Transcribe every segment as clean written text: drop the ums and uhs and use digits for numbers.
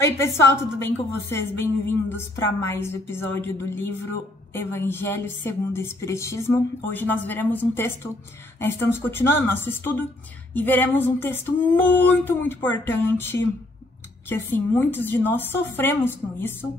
Oi pessoal, tudo bem com vocês? Bem-vindos para mais um episódio do livro Evangelho segundo o Espiritismo. Hoje nós veremos um texto, estamos continuando nosso estudo e veremos um texto muito importante, que assim, muitos de nós sofremos com isso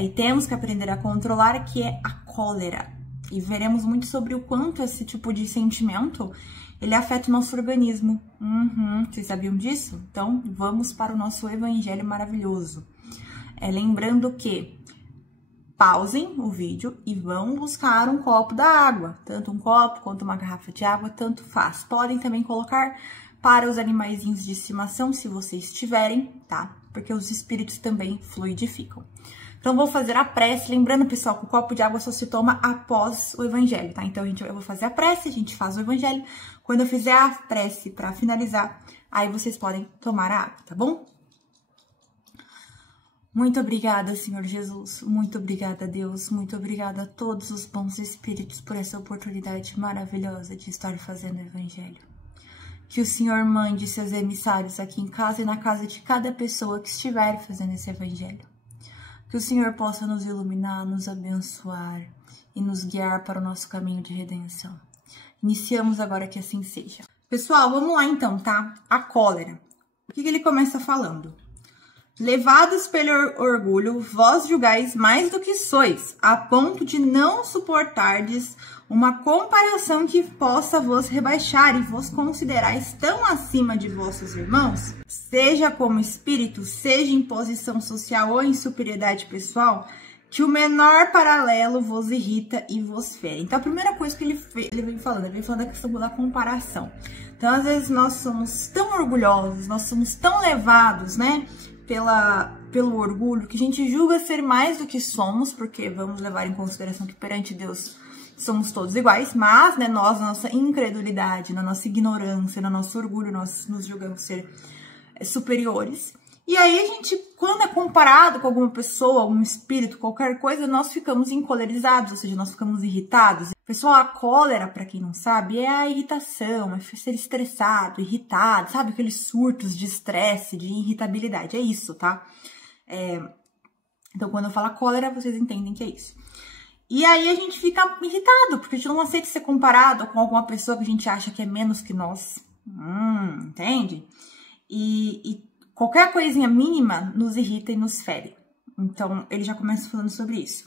e temos que aprender a controlar, que é a cólera. E veremos muito sobre o quanto esse tipo de sentimento ele afeta o nosso organismo. Vocês sabiam disso? Então, vamos para o nosso evangelho maravilhoso. Lembrando que pausem o vídeo e vão buscar um copo da água. Tanto um copo quanto uma garrafa de água, tanto faz. Podem também colocar para os animaizinhos de estimação, se vocês tiverem, tá? Porque os espíritos também fluidificam. Então, vou fazer a prece. Lembrando, pessoal, que o copo de água só se toma após o evangelho, tá? Então, eu vou fazer a prece, a gente faz o evangelho. Quando eu fizer a prece para finalizar, aí vocês podem tomar a água, tá bom? Muito obrigada, Senhor Jesus. Muito obrigada, Deus. Muito obrigada a todos os bons espíritos por essa oportunidade maravilhosa de estar fazendo o evangelho. Que o Senhor mande seus emissários aqui em casa e na casa de cada pessoa que estiver fazendo esse evangelho. Que o Senhor possa nos iluminar, nos abençoar e nos guiar para o nosso caminho de redenção. Iniciamos agora que assim seja. Pessoal, vamos lá então, tá? A cólera. O que ele começa falando? Levados pelo orgulho, vós julgais mais do que sois, a ponto de não suportardes uma comparação que possa vos rebaixar e vos considerais tão acima de vossos irmãos, seja como espírito, seja em posição social ou em superioridade pessoal, que o menor paralelo vos irrita e vos fere. Então, a primeira coisa que ele vem falando da questão da comparação. Então, às vezes, nós somos tão orgulhosos, nós somos tão levados, né, pelo orgulho, que a gente julga ser mais do que somos, porque vamos levar em consideração que perante Deus somos todos iguais, mas, né, nós, na nossa incredulidade, na nossa ignorância, no nosso orgulho, nós nos julgamos ser superiores. E aí a gente, quando é comparado com alguma pessoa, algum espírito, qualquer coisa, nós ficamos encolerizados, ou seja, nós ficamos irritados. Pessoal, a cólera, para quem não sabe, é a irritação, é ser estressado, irritado, sabe? Aqueles surtos de estresse, de irritabilidade, é isso, tá? Então, quando eu falo cólera, vocês entendem que é isso. E aí a gente fica irritado, porque a gente não aceita ser comparado com alguma pessoa que a gente acha que é menos que nós. Entende? E qualquer coisinha mínima nos irrita e nos fere. Então, ele já começa falando sobre isso.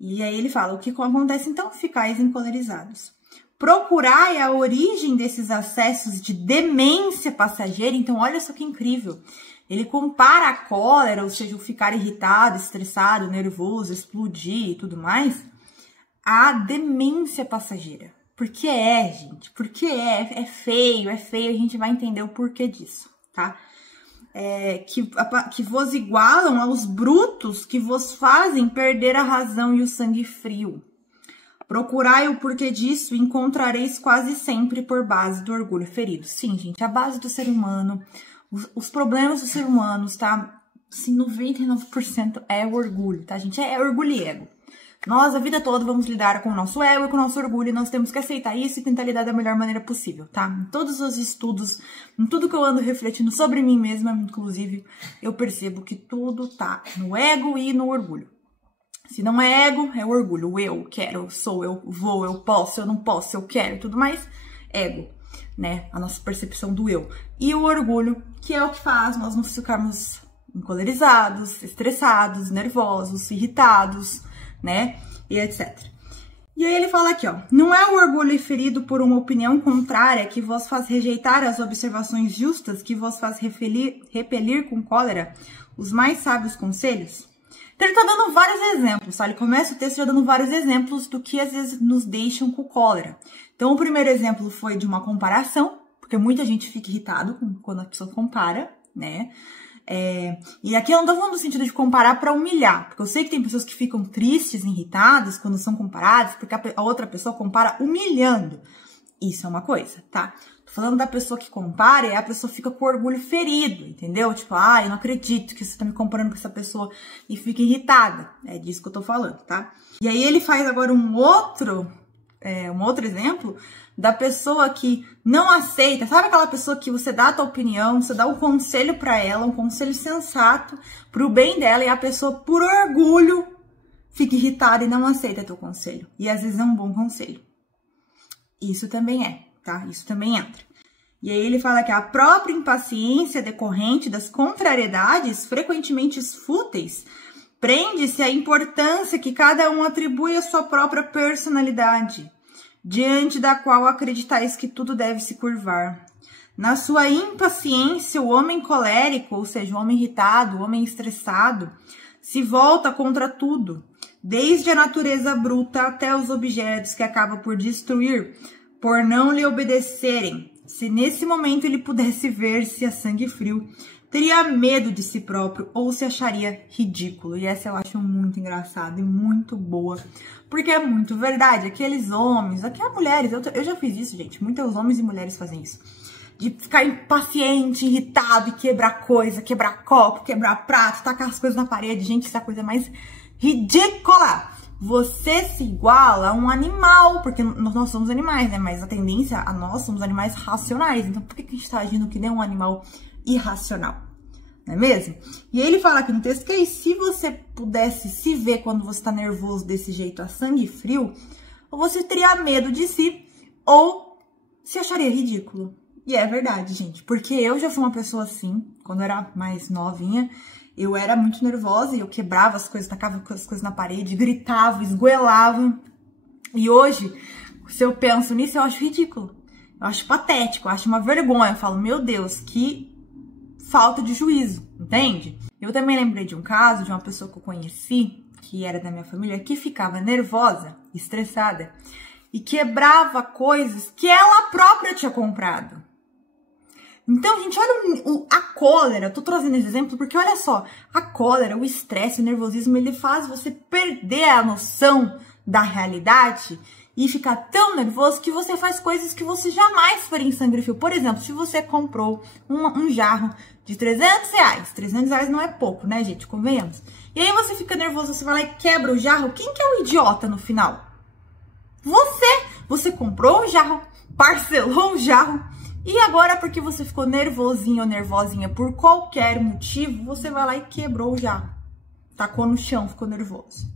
E aí ele fala, o que acontece então? Ficais encolerizados. Procurai a origem desses acessos de demência passageira. Então, olha só que incrível. Ele compara a cólera, ou seja, o ficar irritado, estressado, nervoso, explodir e tudo mais, à demência passageira. Por que é, gente? Porque é feio, a gente vai entender o porquê disso, tá? Que vos igualam aos brutos que vos fazem perder a razão e o sangue frio. Procurai o porquê disso e encontrareis quase sempre por base do orgulho ferido. Sim, gente, a base do ser humano, os problemas do ser humano, tá? Assim, 99% é o orgulho, tá, gente? É orgulho e ego. Nós, a vida toda, vamos lidar com o nosso ego e com o nosso orgulho, e nós temos que aceitar isso e tentar lidar da melhor maneira possível, tá? Em todos os estudos, em tudo que eu ando refletindo sobre mim mesma, inclusive, eu percebo que tudo tá no ego e no orgulho. Se não é ego, é o orgulho. O eu quero, eu sou, eu vou, eu posso, eu não posso, eu quero e tudo mais. Ego, né? A nossa percepção do eu. E o orgulho, que é o que faz nós nos ficarmos encolerizados, estressados, nervosos, irritados, né, e etc. E aí ele fala aqui, ó, não é o orgulho ferido por uma opinião contrária que vos faz rejeitar as observações justas, que vos faz repelir com cólera os mais sábios conselhos? Então ele tá dando vários exemplos, tá? Ele começa o texto já dando vários exemplos do que às vezes nos deixam com cólera. Então o primeiro exemplo foi de uma comparação, porque muita gente fica irritado quando a pessoa compara, né? E aqui eu não tô falando no sentido de comparar para humilhar, porque eu sei que tem pessoas que ficam tristes, irritadas quando são comparadas, porque a outra pessoa compara humilhando. Isso é uma coisa, tá? Tô falando da pessoa que compara e a pessoa fica com o orgulho ferido, entendeu? Tipo, eu não acredito que você tá me comparando com essa pessoa e fica irritada. É disso que eu tô falando, tá? E aí ele faz agora um outro exemplo da pessoa que não aceita, sabe aquela pessoa que você dá a tua opinião, você dá um conselho para ela, um conselho sensato pro bem dela, e a pessoa, por orgulho, fica irritada e não aceita teu conselho. E às vezes é um bom conselho. Isso também é, tá? Isso também entra. E aí ele fala que a própria impaciência decorrente das contrariedades, frequentemente fúteis, prende-se à importância que cada um atribui à sua própria personalidade, diante da qual acreditais que tudo deve se curvar. Na sua impaciência, o homem colérico, ou seja, o homem irritado, o homem estressado, se volta contra tudo, desde a natureza bruta até os objetos que acaba por destruir, por não lhe obedecerem. Se nesse momento ele pudesse ver-se a sangue frio, teria medo de si próprio ou se acharia ridículo. E essa eu acho muito engraçada e muito boa, porque é muito verdade. Aqueles homens, aqui as mulheres, eu já fiz isso, gente. Muitos homens e mulheres fazem isso. De ficar impaciente, irritado e quebrar coisa, quebrar copo, quebrar prato, tacar as coisas na parede. Gente, isso é a coisa mais ridícula. Você se iguala a um animal, porque nós somos animais, né? Mas a tendência a nós somos animais racionais. Então, por que a gente tá agindo que nem um animal irracional? Não é mesmo? E aí ele fala aqui no texto que aí, se você pudesse se ver quando você tá nervoso desse jeito, a sangue frio, ou você teria medo de si, ou se acharia ridículo. E é verdade, gente, porque eu já fui uma pessoa assim, quando eu era mais novinha. Eu era muito nervosa e eu quebrava as coisas, tacava as coisas na parede, gritava, esgoelava. E hoje, se eu penso nisso, eu acho ridículo. Eu acho patético, eu acho uma vergonha. Eu falo, meu Deus, que falta de juízo, entende? Eu também lembrei de um caso de uma pessoa que eu conheci, que era da minha família, que ficava nervosa, estressada, e quebrava coisas que ela própria tinha comprado. Então, gente, olha a cólera, tô trazendo esse exemplo porque, olha só, a cólera, o estresse, o nervosismo, ele faz você perder a noção da realidade e ficar tão nervoso que você faz coisas que você jamais faria em sangue frio. Por exemplo, se você comprou um jarro de R$300, R$300 não é pouco, né, gente, convenhamos. E aí você fica nervoso, você vai lá e quebra o jarro, quem que é o idiota no final? Você comprou um jarro, parcelou um jarro, e agora, porque você ficou nervosinho ou nervosinha por qualquer motivo, você vai lá e quebrou o jarro. Tacou no chão, ficou nervoso.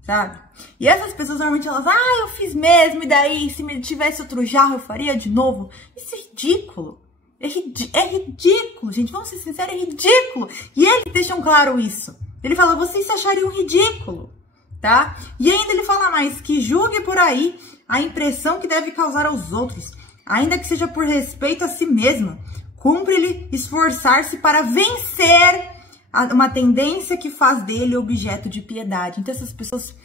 Sabe? E essas pessoas, normalmente, elas... eu fiz mesmo, e daí, se me tivesse outro jarro, eu faria de novo. Isso é ridículo. É ridículo, gente. Vamos ser sinceros, é ridículo. E eles deixam claro isso. Ele fala, vocês se achariam ridículo, tá? E ainda ele fala mais, que julgue por aí a impressão que deve causar aos outros, ainda que seja por respeito a si mesmo. Cumpre-lhe esforçar-se para vencer uma tendência que faz dele objeto de piedade. Então essas pessoas,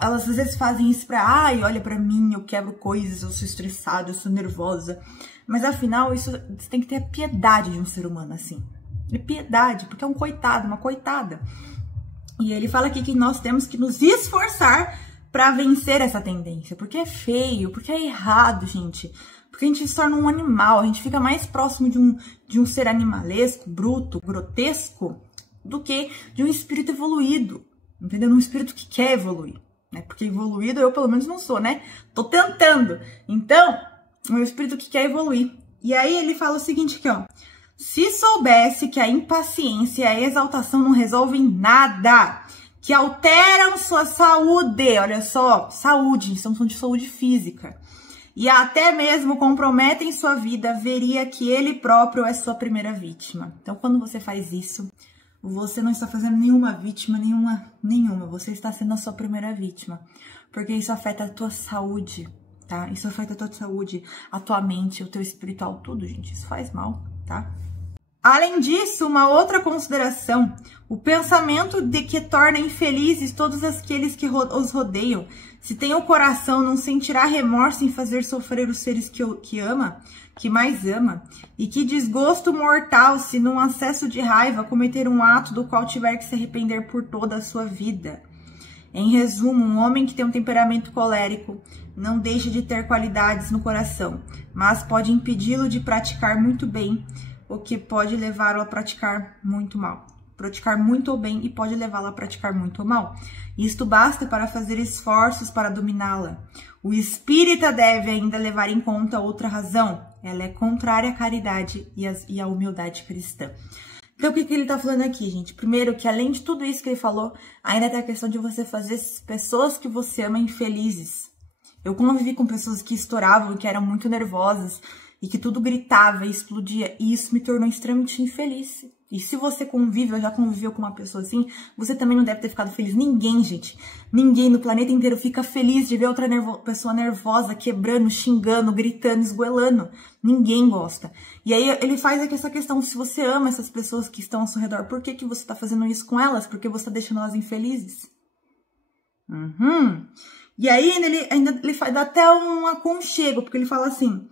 elas às vezes fazem isso pra, olha pra mim, eu quebro coisas, eu sou estressada, eu sou nervosa. Mas afinal, isso você tem que ter a piedade de um ser humano assim. É piedade, porque é um coitado, uma coitada. E ele fala aqui que nós temos que nos esforçar pra vencer essa tendência, porque é feio, porque é errado, gente. Porque a gente se torna um animal, a gente fica mais próximo de um ser animalesco, bruto, grotesco, do que de um espírito evoluído, entendeu? Um espírito que quer evoluir, né? Porque evoluído eu pelo menos não sou, né? Tô tentando. Então, um espírito que quer evoluir. E aí ele fala o seguinte aqui, ó. Se soubesse que a impaciência e a exaltação não resolvem nada, que alteram sua saúde, olha só, saúde, estamos falando de saúde física, e até mesmo comprometem sua vida, veria que ele próprio é sua primeira vítima. Então, quando você faz isso, você não está fazendo nenhuma vítima, nenhuma. Você está sendo a sua primeira vítima. Porque isso afeta a tua saúde, tá? Isso afeta a tua saúde, a tua mente, o teu espiritual, tudo, gente. Isso faz mal, tá? Além disso, uma outra consideração, o pensamento de que torna infelizes todos aqueles que os rodeiam. Se tem o coração, não sentirá remorso em fazer sofrer os seres que mais ama. E que desgosto mortal se num acesso de raiva cometer um ato do qual tiver que se arrepender por toda a sua vida. Em resumo, um homem que tem um temperamento colérico não deixa de ter qualidades no coração, mas pode impedi-lo de praticar muito bem, o que pode levá-lo a praticar muito mal. praticar muito o bem e pode levá-la a praticar muito o mal. Isto basta para fazer esforços para dominá-la. O espírita deve ainda levar em conta outra razão. Ela é contrária à caridade e à humildade cristã. Então, o que ele tá falando aqui, gente? Primeiro, que além de tudo isso que ele falou, ainda tem a questão de você fazer as pessoas que você ama infelizes. Eu convivi com pessoas que estouravam, que eram muito nervosas e que tudo gritava e explodia, e isso me tornou extremamente infeliz. E se você convive, ou já conviveu com uma pessoa assim, você também não deve ter ficado feliz. Ninguém, gente, ninguém no planeta inteiro fica feliz de ver outra pessoa nervosa, quebrando, xingando, gritando, esgoelando. Ninguém gosta. E aí ele faz aqui essa questão, se você ama essas pessoas que estão ao seu redor, por que você tá fazendo isso com elas? Porque você tá deixando elas infelizes? E aí ele dá até um aconchego, porque ele fala assim,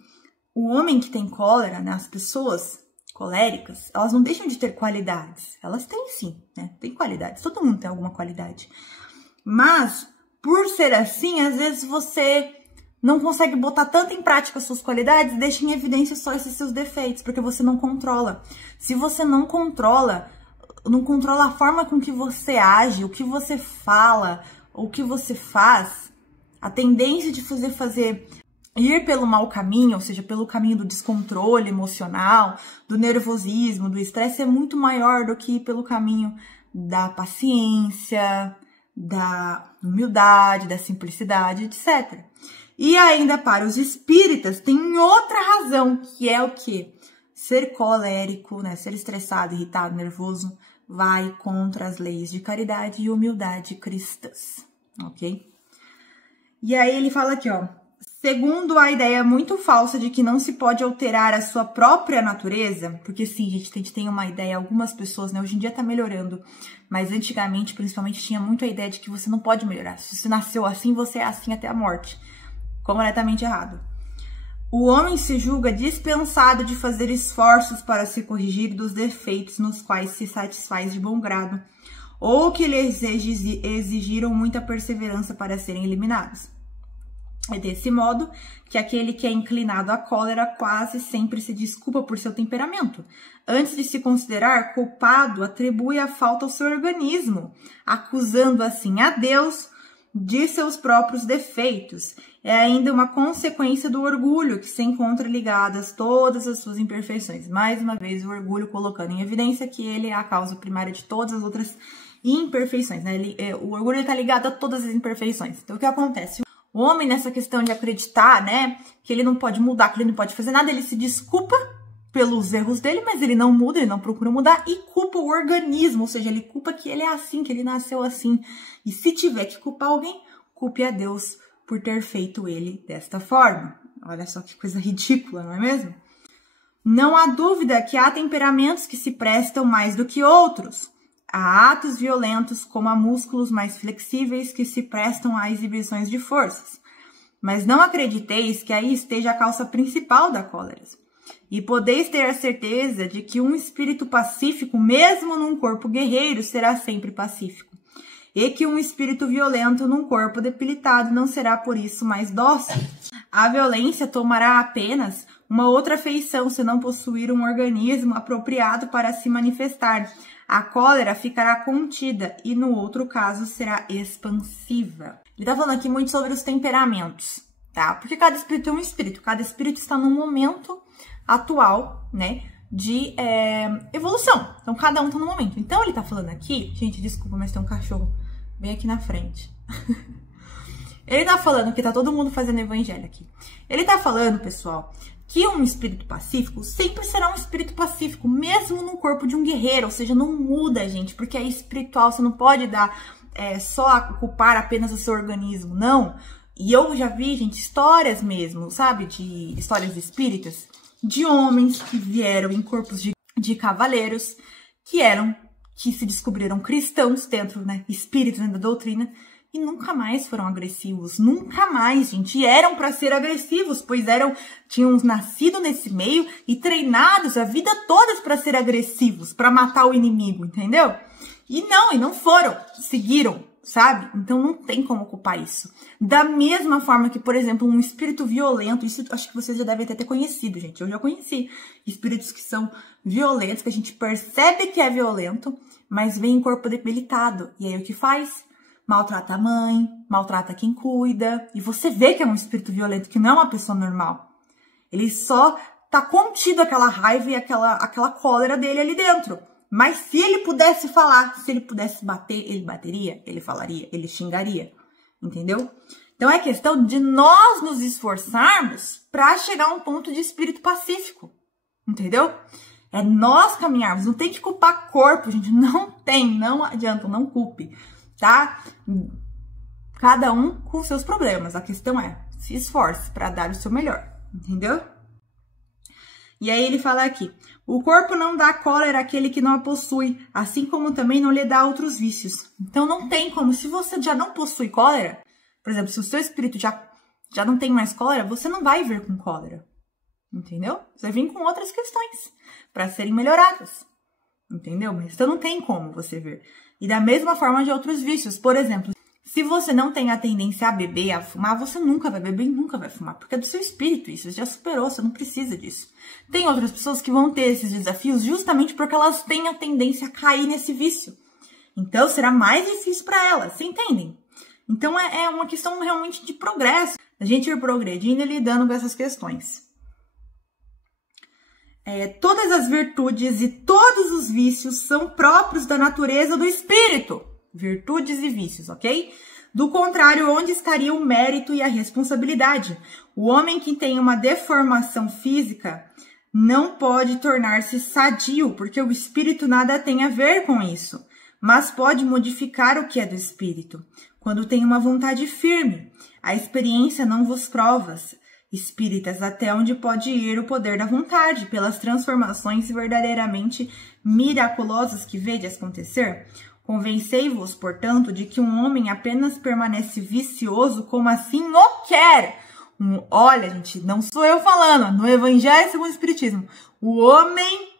o homem que tem cólera, né, as pessoas coléricas, elas não deixam de ter qualidades. Elas têm sim, né? Tem qualidades. Todo mundo tem alguma qualidade. Mas, por ser assim, às vezes você não consegue botar tanto em prática as suas qualidades e deixa em evidência só esses seus defeitos, porque você não controla. Se você não controla a forma com que você age, o que você fala, o que você faz, a tendência de ir pelo mau caminho, ou seja, pelo caminho do descontrole emocional, do nervosismo, do estresse, é muito maior do que ir pelo caminho da paciência, da humildade, da simplicidade, etc. E ainda para os espíritas, tem outra razão, que é o quê? Ser colérico, né? Ser estressado, irritado, nervoso, vai contra as leis de caridade e humildade cristãs, ok? E aí ele fala aqui, ó. Segundo a ideia muito falsa de que não se pode alterar a sua própria natureza, porque sim, gente, a gente tem uma ideia, algumas pessoas, né, hoje em dia tá melhorando, mas antigamente, principalmente, tinha muito a ideia de que você não pode melhorar. Se você nasceu assim, você é assim até a morte. Completamente errado. O homem se julga dispensado de fazer esforços para se corrigir dos defeitos nos quais se satisfaz de bom grado, ou que lhe exigiram muita perseverança para serem eliminados. É desse modo que aquele que é inclinado à cólera quase sempre se desculpa por seu temperamento. Antes de se considerar culpado, atribui a falta ao seu organismo, acusando assim a Deus de seus próprios defeitos. É ainda uma consequência do orgulho, que se encontra ligadas todas as suas imperfeições. Mais uma vez, o orgulho colocando em evidência que ele é a causa primária de todas as outras imperfeições, né? O orgulho está ligado a todas as imperfeições. Então, o que acontece? O homem, nessa questão de acreditar, né, que ele não pode mudar, que ele não pode fazer nada, ele se desculpa pelos erros dele, mas ele não muda, ele não procura mudar e culpa o organismo, ou seja, ele culpa que ele é assim, que ele nasceu assim. E se tiver que culpar alguém, culpe a Deus por ter feito ele desta forma. Olha só que coisa ridícula, não é mesmo? Não há dúvida que há temperamentos que se prestam mais do que outros. Há atos violentos, como há músculos mais flexíveis que se prestam a exibições de forças. Mas não acrediteis que aí esteja a causa principal da cólera. E podeis ter a certeza de que um espírito pacífico, mesmo num corpo guerreiro, será sempre pacífico. E que um espírito violento num corpo debilitado não será por isso mais dócil. A violência tomará apenas uma outra feição se não possuir um organismo apropriado para se manifestar. A cólera ficará contida e, no outro caso, será expansiva. Ele tá falando aqui muito sobre os temperamentos, tá? Porque cada espírito é um espírito. Cada espírito está num momento atual, né, de evolução. Então, cada um tá num momento. Então, ele tá falando aqui... Gente, desculpa, mas tem um cachorro bem aqui na frente. Ele tá falando que tá todo mundo fazendo evangelho aqui. Ele tá falando, pessoal, que um espírito pacífico sempre será um espírito pacífico, mesmo no corpo de um guerreiro, ou seja, não muda, gente, porque é espiritual, você não pode dar só culpar apenas o seu organismo, não. E eu já vi, gente, histórias mesmo, sabe, de histórias espíritas, de homens que vieram em corpos de cavaleiros, que se descobriram cristãos dentro, né, espíritos dentro da doutrina, e nunca mais foram agressivos, nunca mais, gente. E eram para ser agressivos, pois tinham nascido nesse meio e treinados a vida toda para ser agressivos, para matar o inimigo, entendeu? E não foram, seguiram sabe? Então não tem como culpar isso. Da mesma forma que, por exemplo, um espírito violento, isso acho que vocês já devem até ter conhecido, gente. Eu já conheci espíritos que são violentos, que a gente percebe que é violento, mas vem em corpo debilitado. E aí o que faz? Maltrata a mãe, maltrata quem cuida. E você vê que é um espírito violento, que não é uma pessoa normal. Ele só tá contido aquela raiva e aquela cólera dele ali dentro. Mas se ele pudesse falar, se ele pudesse bater, ele bateria, ele falaria, ele xingaria. Entendeu? Então é questão de nós nos esforçarmos para chegar a um ponto de espírito pacífico. Entendeu? É nós caminharmos. Não tem que culpar corpo, gente. Não tem, não adianta, não culpe. Tá? Cada um com seus problemas. A questão é, se esforce para dar o seu melhor. Entendeu? E aí ele fala aqui, o corpo não dá cólera àquele que não a possui, assim como também não lhe dá outros vícios. Então não tem como, se você já não possui cólera, por exemplo, se o seu espírito já não tem mais cólera, você não vai vir com cólera, entendeu? Você vai vir com outras questões para serem melhoradas, entendeu? Mas então não tem como você vir. E da mesma forma de outros vícios, por exemplo, se você não tem a tendência a beber, a fumar, você nunca vai beber e nunca vai fumar, porque é do seu espírito isso, você já superou, você não precisa disso. Tem outras pessoas que vão ter esses desafios justamente porque elas têm a tendência a cair nesse vício. Então, será mais difícil para elas, você entendem? Então, é uma questão realmente de progresso, a gente ir progredindo e lidando com essas questões. Todas as virtudes e todos os vícios são próprios da natureza do espírito. Virtudes e vícios, ok? Do contrário, onde estaria o mérito e a responsabilidade? O homem que tem uma deformação física não pode tornar-se sadio, porque o espírito nada tem a ver com isso, mas pode modificar o que é do espírito. Quando tem uma vontade firme, a experiência não vos provas, espíritas, até onde pode ir o poder da vontade, pelas transformações verdadeiramente miraculosas que vedes acontecer. Convencei-vos, portanto, de que um homem apenas permanece vicioso como assim o quer. Olha, gente, não sou eu falando, no Evangelho segundo o Espiritismo. O homem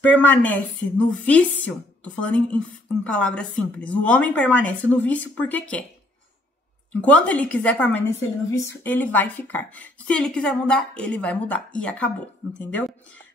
permanece no vício, tô falando em palavras simples, o homem permanece no vício porque quer. Enquanto ele quiser permanecer no vício, ele vai ficar. Se ele quiser mudar, ele vai mudar. E acabou, entendeu?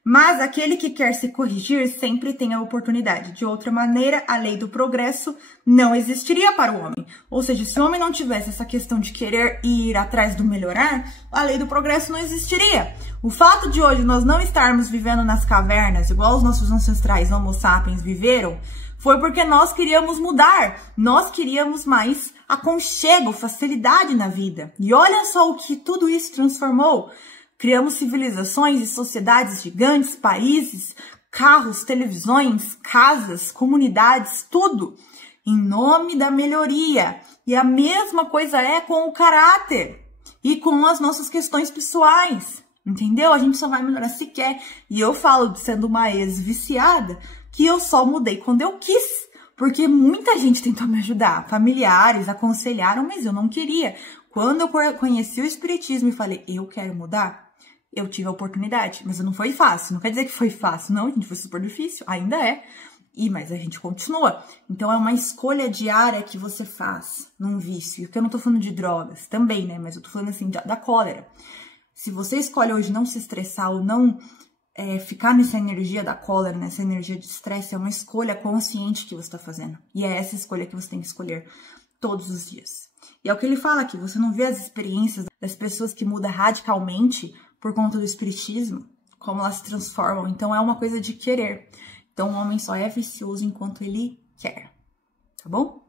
Mas aquele que quer se corrigir sempre tem a oportunidade. De outra maneira, a lei do progresso não existiria para o homem. Ou seja, se o homem não tivesse essa questão de querer ir atrás do melhorar, a lei do progresso não existiria. O fato de hoje nós não estarmos vivendo nas cavernas, igual os nossos ancestrais Homo sapiens viveram, foi porque nós queríamos mudar. Nós queríamos mais aconchego, facilidade na vida. E olha só o que tudo isso transformou. Criamos civilizações e sociedades gigantes, países, carros, televisões, casas, comunidades, tudo em nome da melhoria. E a mesma coisa é com o caráter e com as nossas questões pessoais, entendeu? A gente só vai melhorar se quer. E eu falo, sendo uma ex-viciada, que eu só mudei quando eu quis. Porque muita gente tentou me ajudar, familiares aconselharam, mas eu não queria. Quando eu conheci o Espiritismo e falei, eu quero mudar, eu tive a oportunidade, mas não foi fácil. Não quer dizer que foi fácil, não, gente, foi super difícil, ainda é. Mas a gente continua. Então é uma escolha diária que você faz num vício. E que eu não tô falando de drogas também, né? Mas eu tô falando assim da cólera. Se você escolhe hoje não se estressar ou não ficar nessa energia da cólera, nessa energia de estresse, é uma escolha consciente que você tá fazendo. E é essa escolha que você tem que escolher todos os dias. E é o que ele fala aqui, você não vê as experiências das pessoas que mudam radicalmente por conta do espiritismo, como elas se transformam. Então é uma coisa de querer. Então o homem só é vicioso enquanto ele quer, tá bom?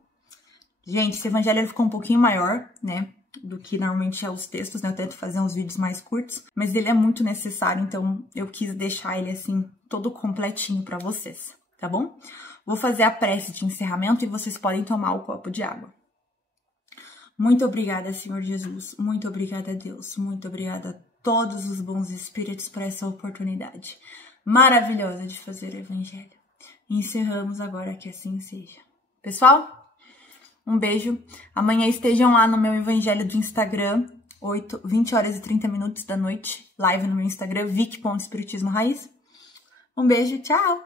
Gente, esse evangelho ele ficou um pouquinho maior, né, do que normalmente é os textos, né? Eu tento fazer uns vídeos mais curtos, mas ele é muito necessário, então eu quis deixar ele assim, todo completinho pra vocês, tá bom? Vou fazer a prece de encerramento e vocês podem tomar o copo de água. Muito obrigada, Senhor Jesus. Muito obrigada, Deus. Muito obrigada a todos os bons espíritos por essa oportunidade maravilhosa de fazer o evangelho. E encerramos agora, que assim seja. Pessoal, um beijo. Amanhã estejam lá no meu evangelho do Instagram, 20 horas e 30 minutos da noite, live no meu Instagram, vic.espiritismo raiz. Um beijo, tchau!